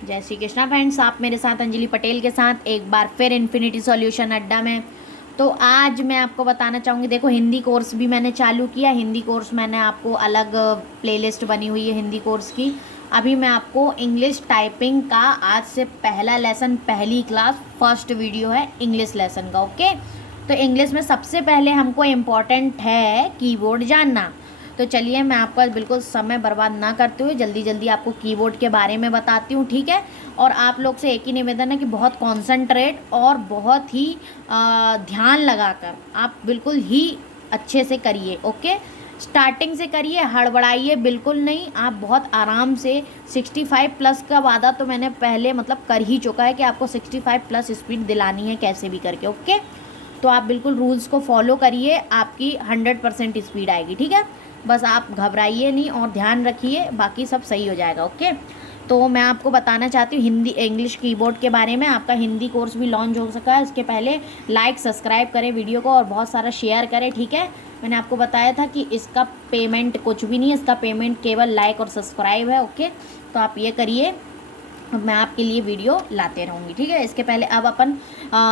जय श्री कृष्णा फ्रेंड्स, आप मेरे साथ अंजलि पटेल के साथ एक बार फिर इन्फिनिटी सॉल्यूशन अड्डा में। तो आज मैं आपको बताना चाहूँगी, देखो हिंदी कोर्स भी मैंने चालू किया। हिंदी कोर्स मैंने आपको अलग प्लेलिस्ट बनी हुई है हिंदी कोर्स की। अभी मैं आपको इंग्लिश टाइपिंग का आज से पहला लेसन, पहली क्लास, फर्स्ट वीडियो है इंग्लिश लेसन का। ओके, तो इंग्लिश में सबसे पहले हमको इम्पॉर्टेंट है कीबोर्ड जानना। तो चलिए मैं आपका बिल्कुल समय बर्बाद ना करते हुए जल्दी जल्दी आपको कीबोर्ड के बारे में बताती हूँ, ठीक है। और आप लोग से एक ही निवेदन है कि बहुत कॉन्सेंट्रेट और बहुत ही ध्यान लगाकर आप बिल्कुल ही अच्छे से करिए। ओके, स्टार्टिंग से करिए, हड़बड़ाइए बिल्कुल नहीं। आप बहुत आराम से 65 प्लस का वादा तो मैंने पहले मतलब कर ही चुका है कि आपको 65 प्लस स्पीड दिलानी है कैसे भी करके। ओके, तो आप बिल्कुल रूल्स को फॉलो करिए, आपकी 100% स्पीड आएगी, ठीक है। बस आप घबराइए नहीं और ध्यान रखिए, बाकी सब सही हो जाएगा। ओके, तो मैं आपको बताना चाहती हूँ हिंदी इंग्लिश कीबोर्ड के बारे में। आपका हिंदी कोर्स भी लॉन्च हो सका है। इसके पहले लाइक सब्सक्राइब करें वीडियो को और बहुत सारा शेयर करें, ठीक है। मैंने आपको बताया था कि इसका पेमेंट कुछ भी नहीं है, इसका पेमेंट केवल लाइक और सब्सक्राइब है। ओके, तो आप ये करिए, मैं आपके लिए वीडियो लाते रहूँगी, ठीक है। इसके पहले अब अपन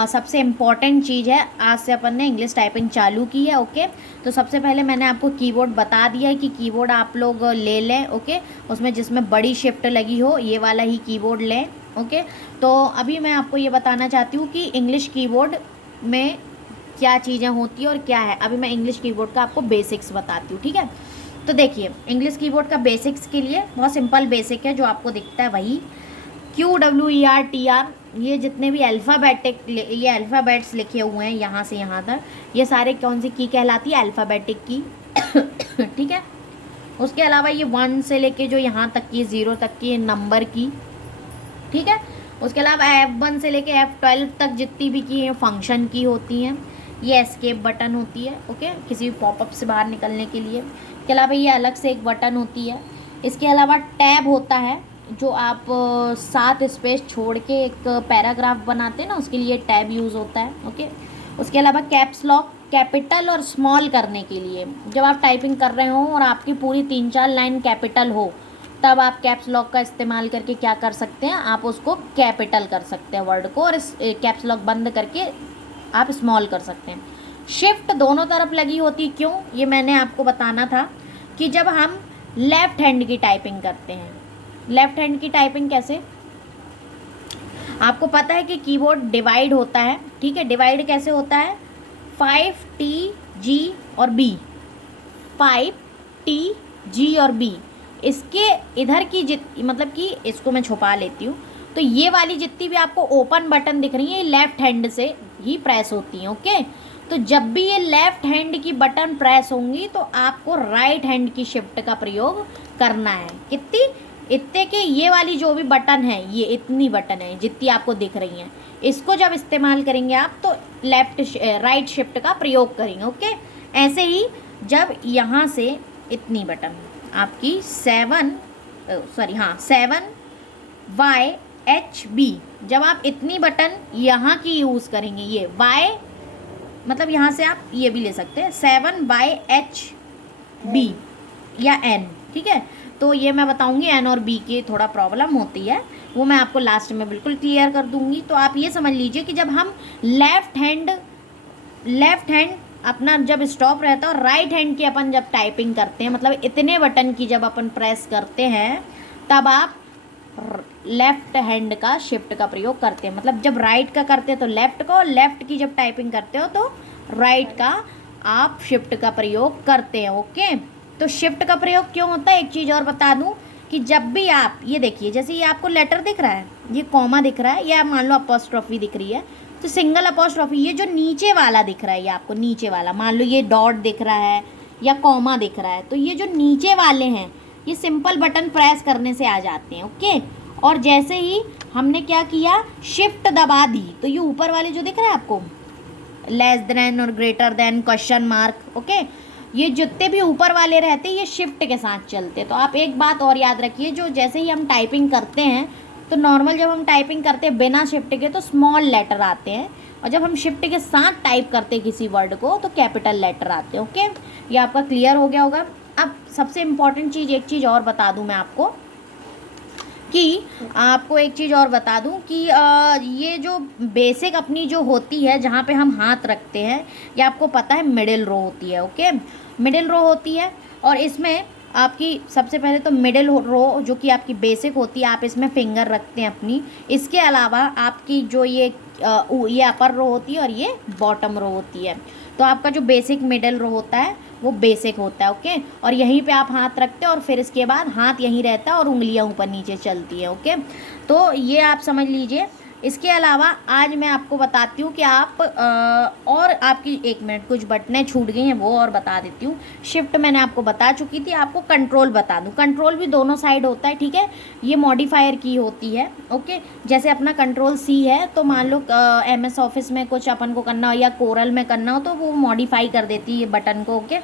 सबसे इम्पॉर्टेंट चीज़ है, आज से अपन ने इंग्लिश टाइपिंग चालू की है। ओके, तो सबसे पहले मैंने आपको कीबोर्ड बता दिया है कि कीबोर्ड आप लोग ले लें। ओके, उसमें जिसमें बड़ी शिफ्ट लगी हो ये वाला ही कीबोर्ड लें। ओके, तो अभी मैं आपको ये बताना चाहती हूँ कि इंग्लिश कीबोर्ड में क्या चीज़ें होती हैं और क्या है। अभी मैं इंग्लिश कीबोर्ड का आपको बेसिक्स बताती हूँ, ठीक है। तो देखिए, इंग्लिश कीबोर्ड का बेसिक्स के लिए बहुत सिंपल बेसिक है, जो आपको दिखता है वही QWERTR। ये जितने भी अल्फ़ाबेटिक, ये अल्फ़ाबेट्स लिखे हुए हैं यहाँ से यहाँ तक, ये सारे कौन सी की कहलाती है? अल्फ़ाबेटिक की ठीक है। उसके अलावा ये 1 से लेके जो यहाँ तक की 0 तक की नंबर की, ठीक है। उसके अलावा F1 से लेके F12 तक जितनी भी की फंक्शन की होती हैं। ये एस्केप बटन होती है, ओके, किसी भी पॉपअप से बाहर निकलने के लिए। इसके अलावा ये अलग से एक बटन होती है। इसके अलावा टैब होता है, जो आप 7 स्पेस छोड़ के एक पैराग्राफ बनाते हैं ना, उसके लिए टैब यूज़ होता है। ओके, उसके अलावा कैप्स लॉक कैपिटल और स्मॉल करने के लिए, जब आप टाइपिंग कर रहे हो और आपकी पूरी 3-4 लाइन कैपिटल हो, तब आप कैप्स लॉक का इस्तेमाल करके क्या कर सकते हैं, आप उसको कैपिटल कर सकते हैं वर्ड को, और इस कैप्स लॉक बंद करके आप स्मॉल कर सकते हैं। शिफ्ट दोनों तरफ लगी होती, क्यों? ये मैंने आपको बताना था कि जब हम लेफ़्ट हैंड की टाइपिंग करते हैं, लेफ़्ट हैंड की टाइपिंग कैसे, आपको पता है कि कीबोर्ड डिवाइड होता है, ठीक है। डिवाइड कैसे होता है? 5T G और B, 5T G और B। इसके इधर की मतलब कि इसको मैं छुपा लेती हूँ, तो ये वाली जितनी भी आपको ओपन बटन दिख रही है, ये लेफ़्ट हैंड से ही प्रेस होती हैं। ओके, तो जब भी ये लेफ़्ट हैंड की बटन प्रेस होंगी तो आपको राइट हैंड की शिफ्ट का प्रयोग करना है। कितनी? इतने के ये वाली जो भी बटन है, ये इतनी बटन है जितनी आपको दिख रही हैं, इसको जब इस्तेमाल करेंगे आप तो राइट शिफ्ट का प्रयोग करेंगे। ओके, ऐसे ही जब यहाँ से इतनी बटन आपकी 7YHB, जब आप इतनी बटन यहाँ की यूज़ करेंगे, ये Y मतलब यहाँ से आप ये भी ले सकते हैं 7YHB या N, ठीक है। तो ये मैं बताऊंगी N और B की थोड़ा प्रॉब्लम होती है, वो मैं आपको लास्ट में बिल्कुल क्लियर कर दूंगी। तो आप ये समझ लीजिए कि जब हम लेफ़्ट हैंड अपना जब स्टॉप रहता है और राइट हैंड की अपन जब टाइपिंग करते हैं, मतलब इतने बटन की जब अपन प्रेस करते हैं, तब आप लेफ़्ट हैंड का शिफ्ट का प्रयोग करते हैं। मतलब जब राइट का करते हैं तो लेफ़्ट को, और लेफ़्ट की जब टाइपिंग करते हो तो राइट का आप शिफ्ट का प्रयोग करते हैं। ओके, तो शिफ्ट का प्रयोग क्यों होता है, एक चीज़ और बता दूं कि जब भी आप ये देखिए, जैसे ये आपको लेटर दिख रहा है, ये कॉमा दिख रहा है, या मान लो अपॉस्ट्रोफी दिख रही है, तो सिंगल अपॉस्ट्रोफी, ये जो नीचे वाला दिख रहा है, ये आपको नीचे वाला, मान लो ये डॉट दिख रहा है या कॉमा दिख रहा है, तो ये जो नीचे वाले हैं ये सिंपल बटन प्रेस करने से आ जाते हैं। ओके, और जैसे ही हमने क्या किया, शिफ्ट दबा दी, तो ये ऊपर वाले जो दिख रहा है आपको, लेस देन और greater than, question mark, okay, ये जितने भी ऊपर वाले रहते हैं ये शिफ्ट के साथ चलते। तो आप एक बात और याद रखिए, जो जैसे ही हम टाइपिंग करते हैं, तो नॉर्मल जब हम टाइपिंग करते हैं बिना शिफ्ट के तो स्मॉल लेटर आते हैं, और जब हम शिफ्ट के साथ टाइप करते हैं किसी वर्ड को तो कैपिटल लेटर आते हैं। ओके, ये आपका क्लियर हो गया होगा। अब सबसे इम्पॉर्टेंट चीज़, एक चीज़ और बता दूं मैं आपको कि आपको एक चीज़ और बता दूं कि ये जो बेसिक अपनी जो होती है जहाँ पे हम हाथ रखते हैं, ये आपको पता है मिडिल रो होती है। ओके, मिडिल रो होती है और इसमें आपकी सबसे पहले तो मिडिल रो जो कि आपकी बेसिक होती है, आप इसमें फिंगर रखते हैं अपनी। इसके अलावा आपकी जो ये अपर रो होती है और ये बॉटम रो होती है। तो आपका जो बेसिक मिडिल रो होता है वो बेसिक होता है। ओके, और यहीं पे आप हाथ रखते हैं और फिर इसके बाद हाथ यहीं रहता है और उंगलियां ऊपर नीचे चलती हैं। ओके, तो ये आप समझ लीजिए। इसके अलावा आज मैं आपको बताती हूँ कि आप और आपकी 1 मिनट कुछ बटनें छूट गई हैं वो और बता देती हूँ। शिफ्ट मैंने आपको बता चुकी थी, आपको कंट्रोल बता दूँ। कंट्रोल भी दोनों साइड होता है, ठीक है। ये मॉडिफायर की होती है। ओके, जैसे अपना कंट्रोल सी है तो मान लो MS ऑफिस में कुछ अपन को करना हो या कोरल में करना हो तो वो मॉडिफाई कर देती है बटन को। ओके,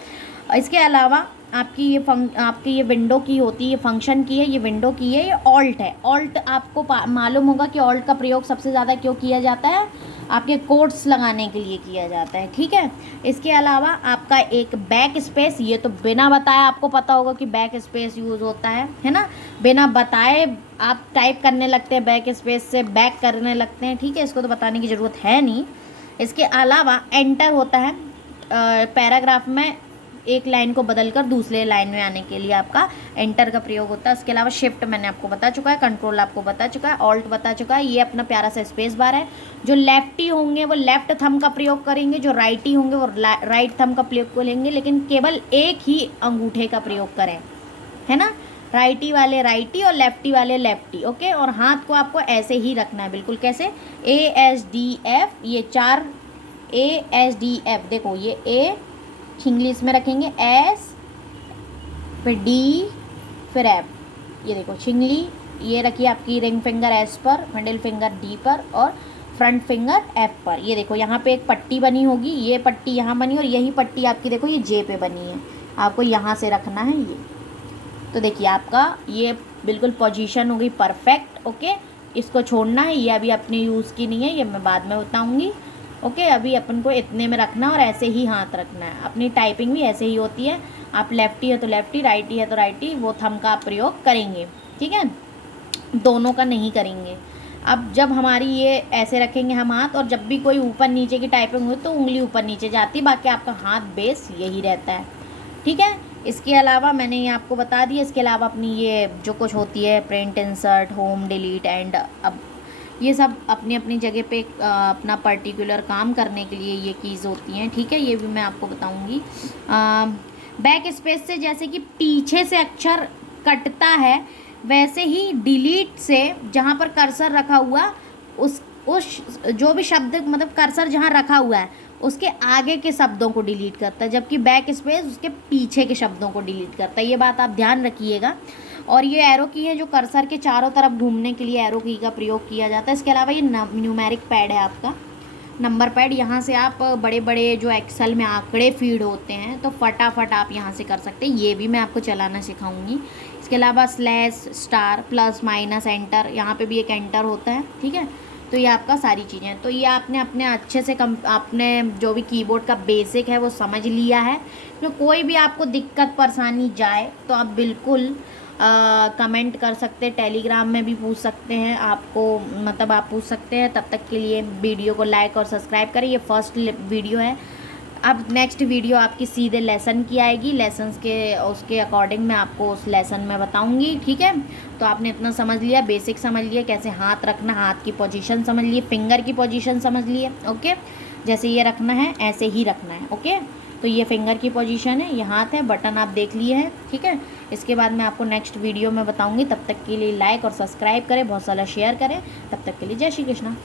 इसके अलावा आपकी ये विंडो की होती है, ये फंक्शन की है, ये विंडो की है, ये ऑल्ट है। ऑल्ट आपको मालूम होगा कि ऑल्ट का प्रयोग सबसे ज़्यादा क्यों किया जाता है, आपके कोड्स लगाने के लिए किया जाता है, ठीक है। इसके अलावा आपका एक बैक स्पेस, ये तो बिना बताए आपको पता होगा कि बैक स्पेस यूज़ होता है ना। बिना बताए आप टाइप करने लगते हैं, बैक स्पेस से बैक करने लगते हैं, ठीक है। इसको तो बताने की ज़रूरत है नहीं। इसके अलावा एंटर होता है पैराग्राफ में एक लाइन को बदलकर दूसरे लाइन में आने के लिए आपका एंटर का प्रयोग होता है। इसके अलावा शिफ्ट मैंने आपको बता चुका है, कंट्रोल आपको बता चुका है, ऑल्ट बता चुका है। ये अपना प्यारा सा स्पेस बार है। जो लेफ्टी होंगे वो लेफ्ट थंब का प्रयोग करेंगे, जो राइटी होंगे वो राइट थंब का प्रयोग करेंगे, लेकिन केवल एक ही अंगूठे का प्रयोग करें, है ना। राइटी वाले राइटी और लेफ्टी वाले लेफ्टी। ओके, और हाथ को आपको ऐसे ही रखना है, बिल्कुल कैसे ASDF, ये 4 ASDF। देखो ये A इंग्लिश में रखेंगे, S फिर D फिर F। ये देखो छिंगली ये रखिए आपकी रिंग फिंगर S पर, मिडिल फिंगर D पर और फ्रंट फिंगर F पर। ये देखो यहाँ पे एक पट्टी बनी होगी, ये पट्टी यहाँ बनी और यही पट्टी आपकी देखो ये J पे बनी है, आपको यहाँ से रखना है ये। तो देखिए आपका ये बिल्कुल पोजीशन हो गई परफेक्ट। ओके, इसको छोड़ना है, ये अभी अपने यूज़ की नहीं है, ये मैं बाद में बताऊँगी। ओके, अभी अपन को इतने में रखना और ऐसे ही हाथ रखना है। अपनी टाइपिंग भी ऐसे ही होती है, आप लेफ्टी है तो लेफ्टी, राइटी है तो राइटी, वो थंब का आप प्रयोग करेंगे, ठीक है, दोनों का नहीं करेंगे। अब जब हमारी ये ऐसे रखेंगे हम हाथ, और जब भी कोई ऊपर नीचे की टाइपिंग हुई तो उंगली ऊपर नीचे जाती है, बाकी आपका हाथ बेस यही रहता है, ठीक है। इसके अलावा मैंने ये आपको बता दिया। इसके अलावा अपनी ये जो कुछ होती है print, insert, home, delete and, अब ये सब अपनी अपनी जगह पे अपना पर्टिकुलर काम करने के लिए ये कीज़ होती हैं, ठीक है। ये भी मैं आपको बताऊंगी। बैक स्पेस से जैसे कि पीछे से अक्षर कटता है, वैसे ही डिलीट से जहाँ पर कर्सर रखा हुआ उस जो भी शब्द मतलब कर्सर जहाँ रखा हुआ है उसके आगे के शब्दों को डिलीट करता है, जबकि बैक स्पेस उसके पीछे के शब्दों को डिलीट करता है। ये बात आप ध्यान रखिएगा। और ये एरो की है जो कर्सर के चारों तरफ घूमने के लिए एरो की का प्रयोग किया जाता है। इसके अलावा ये न्यूमेरिक पैड है आपका, नंबर पैड। यहाँ से आप बड़े बड़े जो एक्सेल में आंकड़े फीड होते हैं तो फटाफट आप यहाँ से कर सकते हैं, ये भी मैं आपको चलाना सिखाऊंगी। इसके अलावा slash, star, plus, minus, enter, यहाँ पे भी एक एंटर होता है, ठीक है। तो ये आपका सारी चीज़ें, तो ये आपने अपने अच्छे से आपने जो भी कीबोर्ड का बेसिक है वो समझ लिया है। तो कोई भी आपको दिक्कत परेशानी जाए तो आप बिल्कुल कमेंट कर सकते हैं, टेलीग्राम में भी पूछ सकते हैं, आपको मतलब आप पूछ सकते हैं। तब तक के लिए वीडियो को लाइक और सब्सक्राइब करें। ये फर्स्ट वीडियो है, अब नेक्स्ट वीडियो आपकी सीधे लेसन की आएगी, लेसन्स के उसके अकॉर्डिंग मैं आपको उस लेसन में बताऊंगी, ठीक है। तो आपने इतना समझ लिया, बेसिक समझ लिया, कैसे हाथ रखना, हाथ की पोजीशन समझ लिए, फिंगर की पोजीशन समझ लिए। ओके, जैसे ये रखना है ऐसे ही रखना है। ओके, तो ये फिंगर की पोजीशन है, ये हाथ है, बटन आप देख लिए हैं, ठीक है। इसके बाद मैं आपको नेक्स्ट वीडियो में बताऊंगी। तब तक के लिए लाइक और सब्सक्राइब करें, बहुत सारा शेयर करें। तब तक के लिए जय श्री कृष्णा।